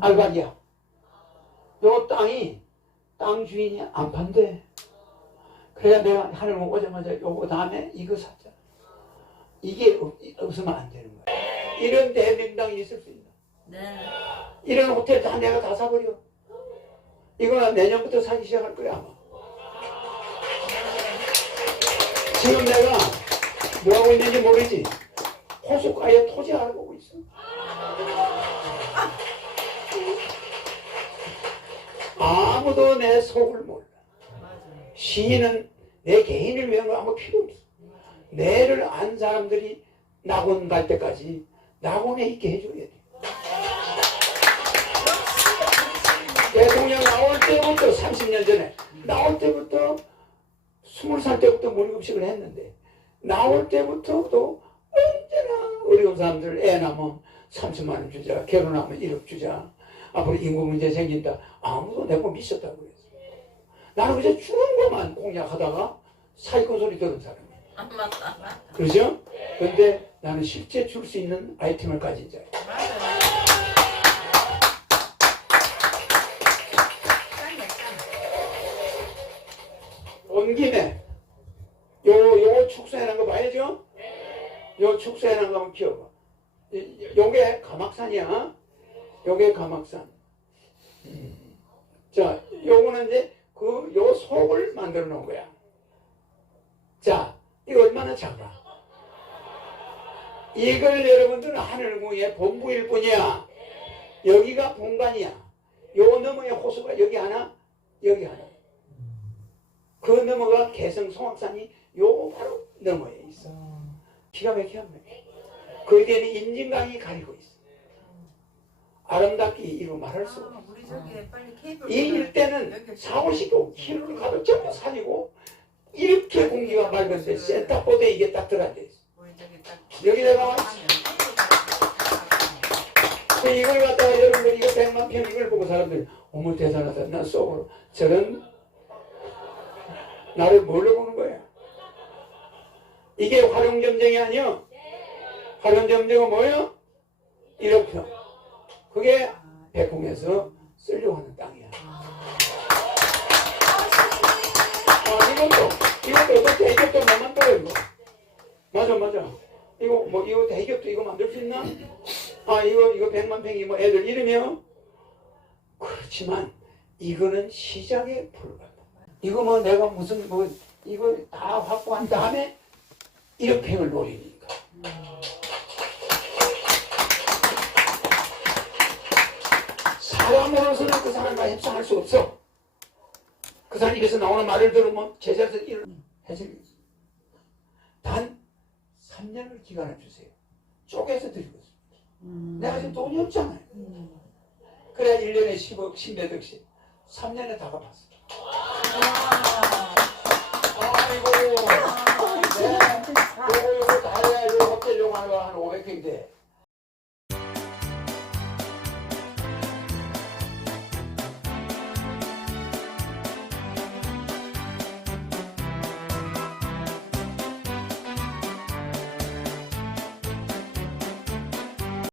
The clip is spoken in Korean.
알박이야. 요 땅이 땅 주인이 안 판대. 그래야 내가 하늘 오자마자 요거 다음에 이거 샀자. 이게 없, 없으면 안 되는 거야. 이런 대명당이 있을 수 있나? 네. 이런 호텔 다 내가 다 사버려. 이거 내년부터 사기 시작할 거야 아마. 지금 내가 뭐 하고 있는지 모르지. 호숫가에 토지 알아보고 내 속을 몰라. 시인은 내 개인을 위한 거 아무 필요 없어. 내를 안 사람들이 낙원 갈 때까지 낙원에 있게 해줘야 돼. 대통령 나올 때부터 30년 전에 나올 때부터 20살 때부터 무료급식을 했는데 나올 때부터 또 언제나 어려운 사람들 애 낳으면 30만 원 주자 결혼하면 1억 주자 앞으로 인구 문제 생긴다 아무도 내거 미쳤다고 그랬어 나는 그저 주는 것만 공략하다가 사기꾼 소리 들은 사람이야 아, 맞다. 그죠? 근데 나는 실제 줄 수 있는 아이템을 가진 짱. 온 김에 요, 요 축소해놓은 거 봐야죠? 요 축소해놓은 거 한번 키워봐. 이- 요게 가막산이야. 요게 가막산. 음. 자, 요거는 이제 그, 요 속을 만들어 놓은 거야. 자, 이거 얼마나 작아? 이걸 여러분들은 하늘궁의 본부일 뿐이야. 여기가 본관이야. 요 너머에 호수가 여기 하나, 여기 하나. 그 너머가 개성 송악산이 요 바로 너머에 있어. 기가 막히게 합니다. 그 뒤에는 인진강이 가리고 있어. 아름답게 이루 말할 수 없어. 아, 케이블. 이 일대는 4, 50km 가도 전부 산이고 이렇게 공기가 맑은데 센터보드에 이게 딱 들어앉아 있어. 우리 저기 딱. 여기다가 이걸 갖다가 여러분들 이거 100만 평 이걸 보고 사람들이 어머 대단하다. 난 속으로 저런 나를 뭘로 보는 거야? 이게 활용점쟁이 아니야? 활용점쟁은 뭐예요? 1억 평. 그게 백홍에서 쓰려고 하는 땅이야. 아, 이것도, 이것도 어떤 대기업도 못 만들어, 이거. 맞아, 맞아. 이거, 뭐, 이거 대기업도 이거 만들 수 있나? 아, 이거, 이거 백만 평이 뭐 애들 이름이요? 그렇지만, 이거는 시장에 불과하다. 이거 뭐 내가 무슨, 뭐, 이거 다 확보한 다음에 1억 평을 노리니 모든 선악과 사람과 협상할 수 없어. 그 사람 입에서 나오는 말을 들으면 제자들 일을 해석이지. 단 3년을 기간을 주세요. 쪼개서 드리고 있습니다. 음. 내가 지금 돈이 없잖아요. 음. 그래야 1년에 10억, 10몇 억씩. 3년에 다 갚았어. 아이고.